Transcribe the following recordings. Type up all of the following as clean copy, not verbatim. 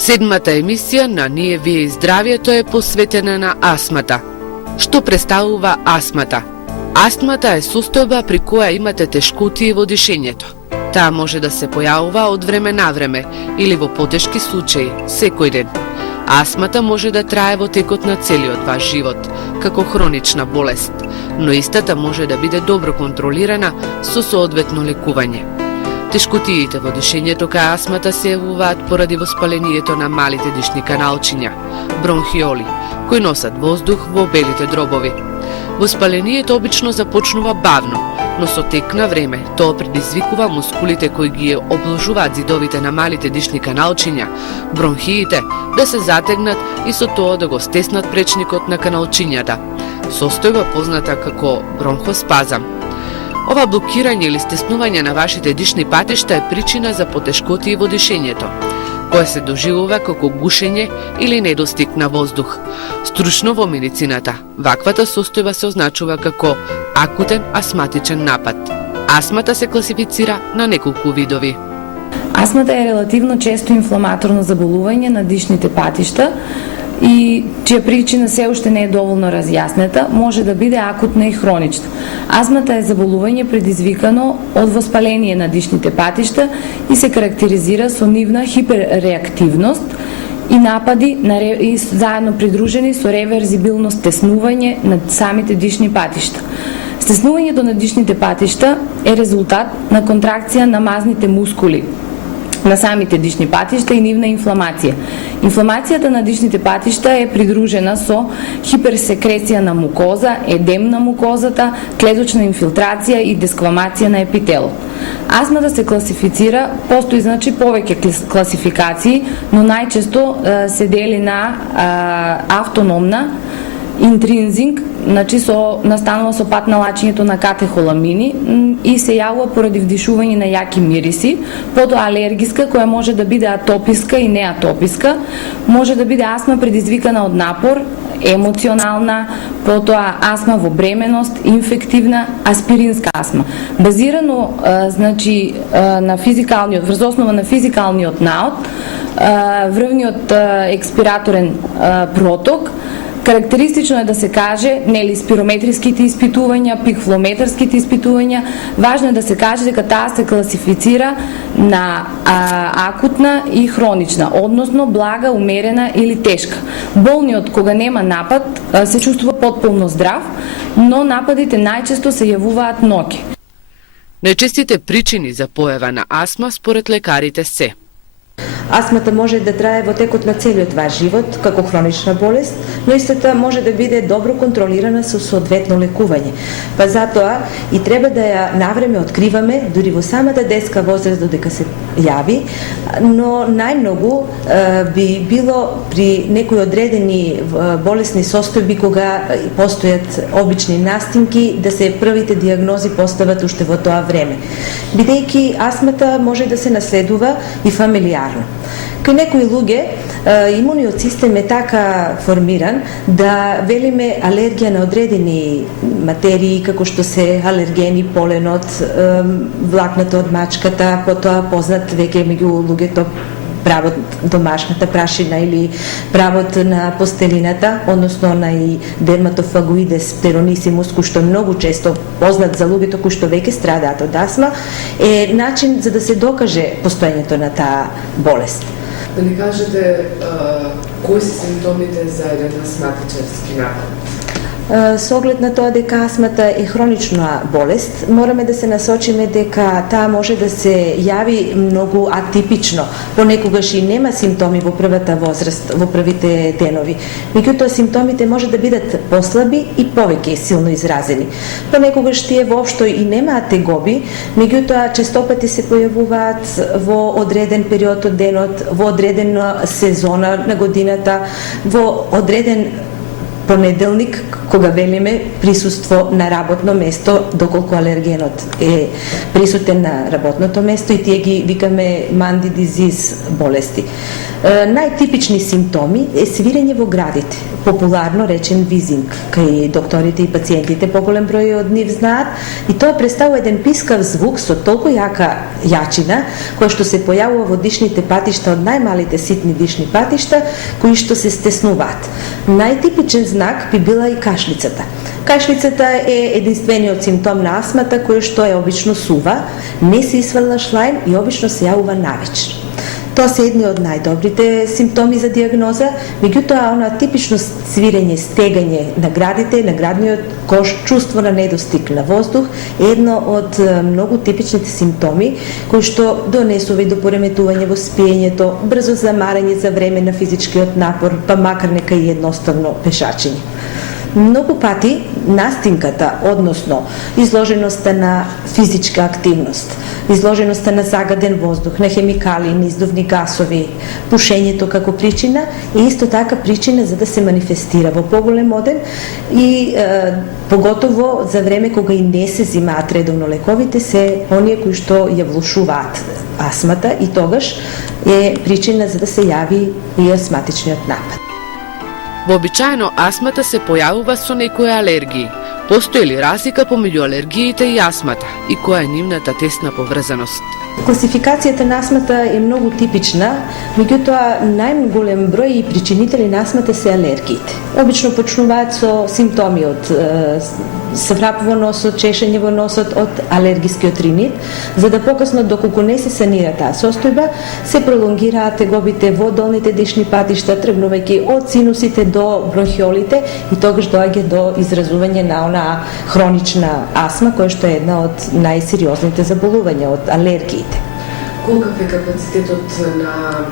Седмата емисија на Ние вие и здравието е посветена на астмата. Што представува астмата? Астмата е состојба при која имате тешкотии во дишењето. Таа може да се појавува од време на време или во потешки случаи, секој ден. Астмата може да трае во текот на целиот ваш живот, како хронична болест, но истата може да биде добро контролирана со соодветно лекување. Тешкотиите во дишењето кај астмата се јавуваат поради воспалението на малите дишни каналчиња, бронхиоли, кои носат воздух во белите дробови. Воспалението обично започнува бавно, но со тек на време тоа предизвикува мускулите кои ги обложуваат зидовите на малите дишни каналчиња, бронхиите, да се затегнат и со тоа да го стеснат пречникот на каналчињата, состојба позната како бронхоспазам. Ова блокирање или стеснување на вашите дишни патишта е причина за потешкотии во дишењето, кое се доживува како гушење или недостиг на воздух. Стручно во медицината, ваквата состојба се означува како акутен астматичен напад. Астмата се класифицира на неколку видови. Астмата е релативно често инфламаторно заболување на дишните патишта и чија причина се уште не е доволно разјаснета, може да биде акутна и хронична. Астмата е заболување предизвикано од воспаление на дишните патишта и се карактеризира со нивна хиперреактивност и напади и заедно придружени со реверзибилно стеснување на самите дишни патишта. Стеснувањето на дишните патишта е резултат на контракција на мазните мускули на самите дишни патишта и нивна инфламација. Инфламацијата на дишните патишта е придружена со хиперсекреција на мукоза, едем на мукозата, клеточна инфилтрација и десквамација на епителот. Астмата се класифицира, постои повеќе класификации, но најчесто се дели на автономна, интринзинг, настанува со пат на лачењето на катехоламини и се јавува поради вдишување на јаки мириси, потоа алергиска која може да биде атописка и неатописка, може да биде астма предизвикана од напор, емоционална, потоа астма во бременост, инфективна, аспиринска астма. Базирано на физикалниот, врз основа на физикалниот наод, врвниот експираторен проток. Карактеристично е да се каже, спирометриските испитувања, пикфлометарските испитувања, важно е да се каже дека таа се класифицира на акутна и хронична, односно блага, умерена или тешка. Болниот кога нема напад се чувствува потполно здрав, но нападите најчесто се јавуваат ноќе. Најчестите причини за појава на астма според лекарите се: астмата може да трае во текот на целиот ваш живот како хронична болест, но истата може да биде добро контролирана со соодветно лекување. Па затоа и треба да ја навреме откриваме дури во самата детска возраст додека се јави, но најмногу би било при некои одредени болесни состојби кога постојат обични настимки да се првите диагнози постават уште во тоа време. Бидејќи астмата може да се наследува и фамилиарно. Кај некои луѓе имуниот систем е така формиран да велиме алергија на одредени материи како што се алергени, поленот, влакната од мачката, потоа познат веќе меѓу луѓето правот домашната прашина или правот на постелината, односно на и дерматофагоидес птеронисимус, кој што многу често познат за луѓето кои што веќе страдаат од астма, е начин за да се докаже постоењето на таа болест. Да ни кажете кои се симптомите за еден астматичарски напад? Со оглед на тоа дека астмата е хронична болест, мораме да се насочиме дека таа може да се јави многу атипично. Понекогаш и нема симптоми во првата возраст, во првите денови. Меѓутоа симптомите може да бидат послаби и повеќе силно изразени. Понекогаш тие воопшто и немаат тегоби, меѓутоа честопати се појавуваат во одреден период од денот, во одредена сезона на годината, во одреден понеделник, кога велиме присуство на работно место, доколку алергенот е присутен на работното место и тие ги викаме Monday disease болести. Најтипични симптоми е свирење во градите, популарно речен визинг, кај докторите и пациентите поголем број од нив знаат, и тоа представува еден пискав звук со толку јака јачина, која што се појавува во дишните патишта од најмалите ситни дишни патишта, кои што се стеснуваат. Најтипичен знак би била и кашлицата. Кашлицата е единствениот симптом на астмата, кој што е обично сува, не се исврла шлајм и обично се јавува навеч. Тоа се едни од најдобрите симптоми за диагноза, меѓутоа она типично свирење, стегање на градите, на градниот кош, чувство на недостиг на воздух е едно од многу типичните симптоми кои што донесува и до пореметување во спиењето, брзо замарање за време на физичкиот напор, па макар нека и едноставно пешачење. Многу пати настинката, односно изложеноста на физичка активност, изложеноста на загаден воздух, на хемикали, на издувни гасови, пушењето како причина е исто така причина за да се манифестира во поголем одем и поготово за време кога и не се зимаат редовно лековите, се оние кои што ја влошуваат астмата и тогаш е причина за да се јави и астматичниот напад. Вообичаено астмата се појавува со некои алергии. Постои ли разлика помеѓу алергиите и астмата и која е нивната тесна поврзаност? Класификацијата на астмата е многу типична, меѓутоа најголем број и причинители на астмата се алергиите. Обично почнуваат со симптоми од сврап во носот, чешење во носот, од алергискиот ринит, за да покасно, доколку не се санира таа состојба, се пролонгираат тегобите во долните дишни патишта, тргнувајќи од синусите до бронхиолите и тогаш доаѓа до изразување на она хронична астма, која што е една од најсериозните заболувања од алергиите. Колкав е капацитетот на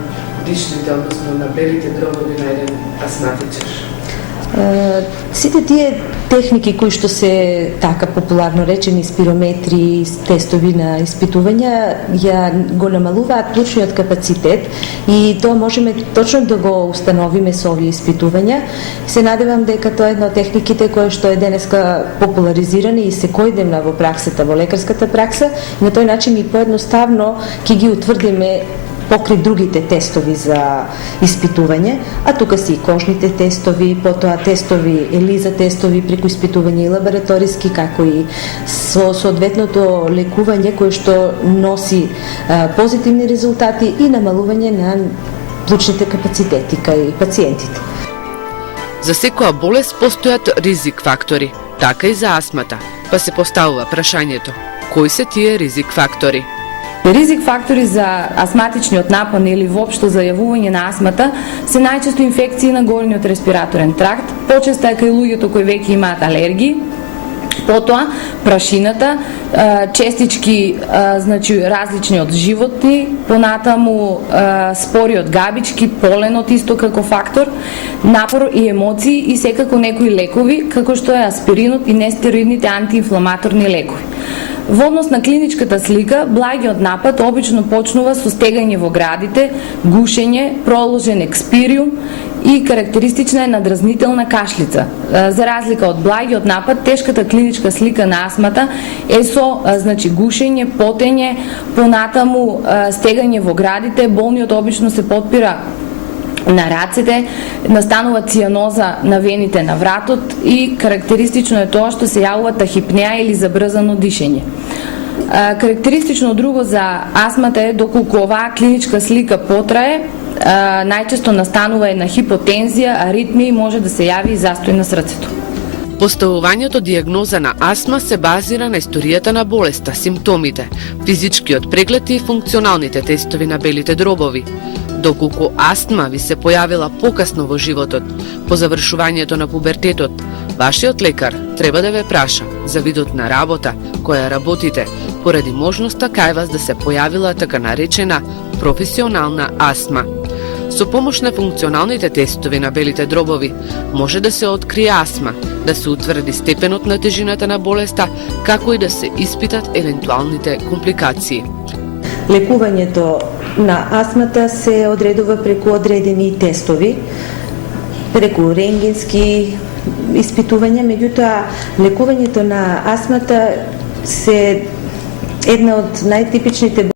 дишните, односно на белите дробови на еден астматичар? Сите тие техники кои што се така популарно речени спирометри, тестови на испитувања, ја го намалуваат плучниот капацитет и тоа можеме точно да го установиме со овие испитувања. Се надевам дека тоа е една од техниките која што е денеска популаризирана и секојдневна во праксата, во лекарската пракса, и на тој начин и поедноставно ќе ги утврдиме покри другите тестови за испитување, а тука се и кожните тестови, потоа тестови, ELISA тестови преку испитување и лабораториски, како и со соодветното лекување кое што носи позитивни резултати и намалување на плучните капацитети кај пациентите. За секоја болест постојат ризик фактори, така и за астмата, па се поставува прашањето: кои се тие ризик фактори? Ризик фактори за астматичниот напад или воопшто за јавување на астмата се најчесто инфекции на горниот респираторен тракт, почесто е кај луѓето кои веќе имаат алергии, потоа прашината, честички значи различни од животни, понатаму спори од габички, поленот исто како фактор, напор и емоции и секако некои лекови, како што е аспиринот и нестероидните антиинфламаторни лекови. Во однос на клиничката слика, благиот напад обично почнува со стегање во градите, гушење, проложен експириум и карактеристична е надразнителна кашлица. За разлика од благиот напад, тешката клиничка слика на астмата е со значи гушење, потење, понатаму стегање во градите, болниот обично се потпира на рацете, настанува цијаноза на вените на вратот и карактеристично е тоа што се јавува тахипнеа или забрзано дишење. Карактеристично друго за астмата е доколку оваа клиничка слика потрае, најчесто настанува една хипотензија, аритмија и може да се јави и застој на срцето. Поставувањето диагноза на астма се базира на историјата на болеста, симптомите, физичкиот преглед и функционалните тестови на белите дробови. Доколку астма ви се појавила покасно во животот, по завршувањето на пубертетот, вашиот лекар треба да ве праша за видот на работа која работите, поради можноста кај вас да се појавила така наречена професионална астма. Со помош на функционалните тестови на белите дробови може да се открие астма, да се утврди степенот на тежината на болеста, како и да се испитат евентуалните компликации. Лекувањето на астмата се одредува преку одредени тестови, преку рентгенски испитувања, меѓутоа лекувањето на астмата се една од најтипичните